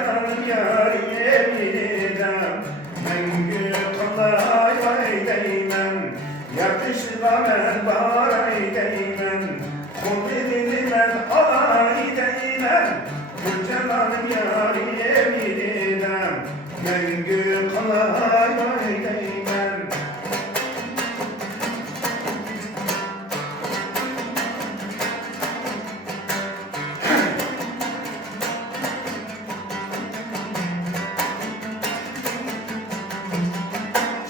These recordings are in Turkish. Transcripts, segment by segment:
cananın yar yeminidem Mengü kolay vay değmem Yakışla men baray değmem Kulini men alay değmem Gül cananın yar yeminidem Mengü kolay vay değmem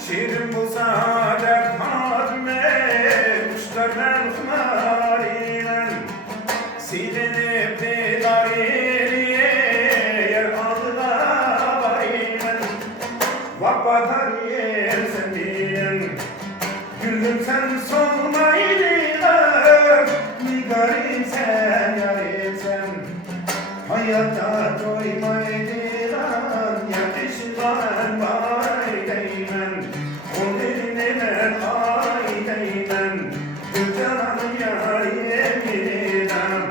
Şirin bu saadet harme Kuşlardan hımarilen Silinip dilariliye Yer aldılar baymen Vapbatar yer sendin Güldüm sen solmaydılar Nigarim sen yarim sen Hayatta doymaydılar Yakışılan bay değmen Kulini men ay değmen Gül cananım yar yeminidem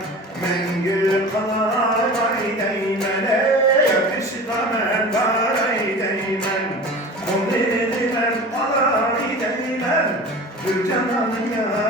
Mengü kalay bay değmen Yakışılan bay değmen Kulini men alay değmen Gül cananım yar